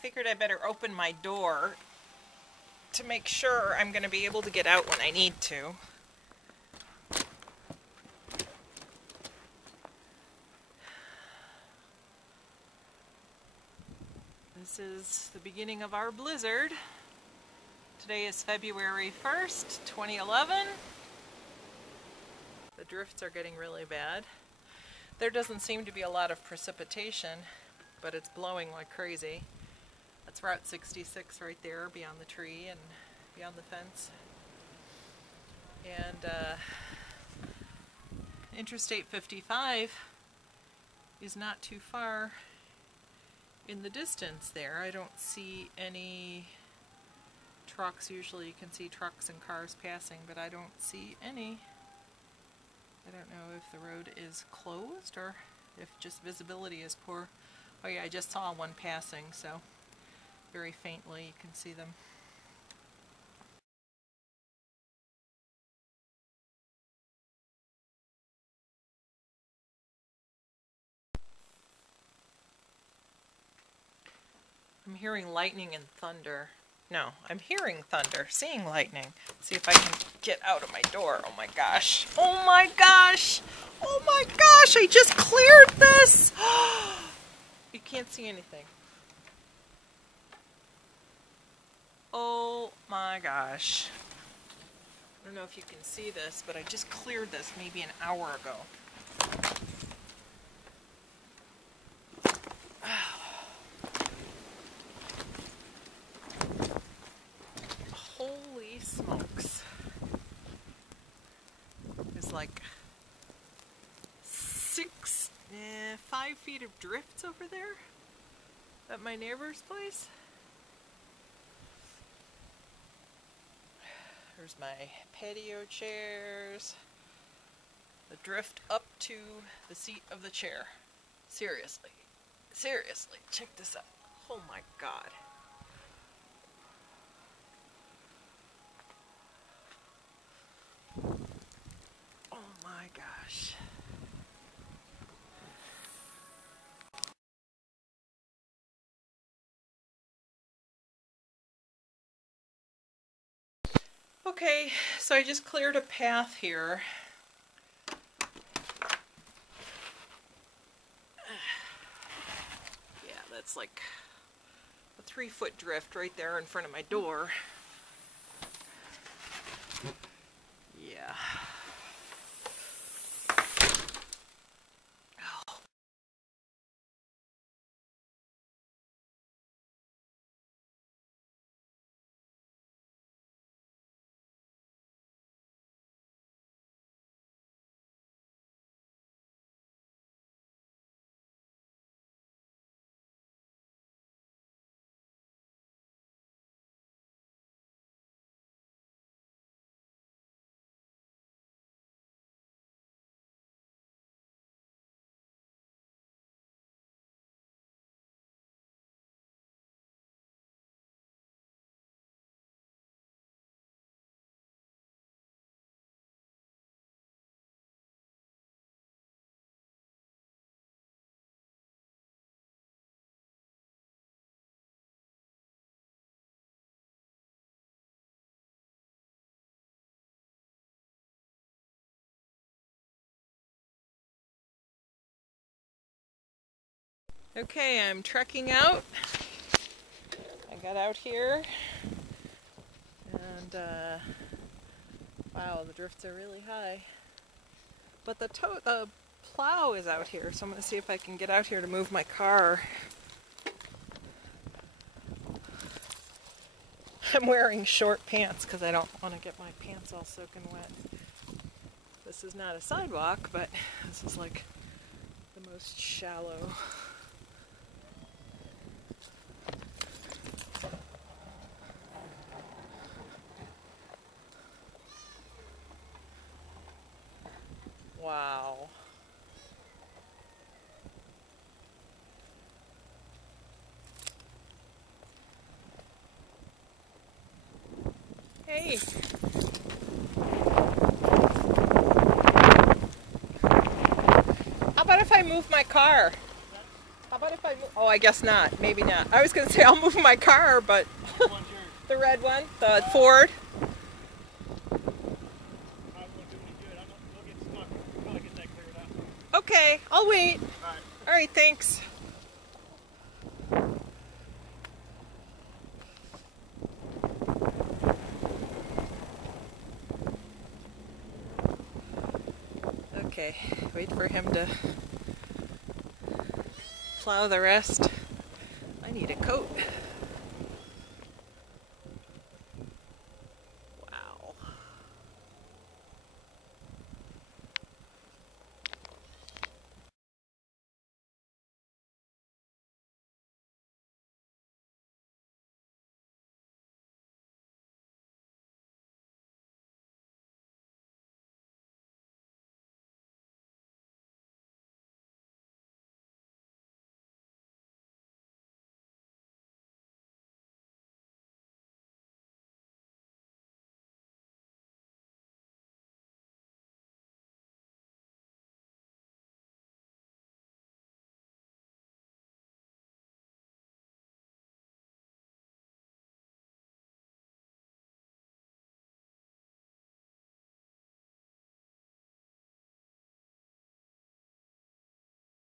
figured I better open my door to make sure I'm going to be able to get out when I need to. This is the beginning of our blizzard. Today is February 1st, 2011. The drifts are getting really bad. There doesn't seem to be a lot of precipitation, but it's blowing like crazy. That's Route 66 right there, beyond the tree and beyond the fence. And Interstate 55 is not too far in the distance there. I don't see any trucks. Usually you can see trucks and cars passing, but I don't see any. I don't know if the road is closed or if just visibility is poor. Oh yeah, I just saw one passing, so very faintly you can see them. I'm hearing lightning and thunder. No, I'm hearing thunder, seeing lightning. See if I can get out of my door. Oh my gosh. Oh my gosh. Oh my gosh, I just cleared this. You can't see anything. Oh my gosh. I don't know if you can see this, but I just cleared this maybe an hour ago. Holy smokes. There's like 5 feet of drifts over there at my neighbor's place. There's my patio chairs. The drift up to the seat of the chair. Seriously. Seriously. Check this out. Oh my God. Oh my gosh. Okay, so I just cleared a path here. Yeah, that's like a 3-foot drift right there in front of my door. Yeah. Oh. Okay, I'm trekking out. I got out here and wow, the drifts are really high. But the plow is out here, so I'm going to see if I can get out here to move my car. I'm wearing short pants because I don't want to get my pants all soaking wet. This is not a sidewalk, but this is like the most shallow. Wow. Hey. How about if I move my car? How about if I move? Oh, I guess not. Maybe not. I was going to say I'll move my car, but the red one, the Ford. Okay, I'll wait. All right, thanks. Okay, wait for him to plow the rest. I need a coat.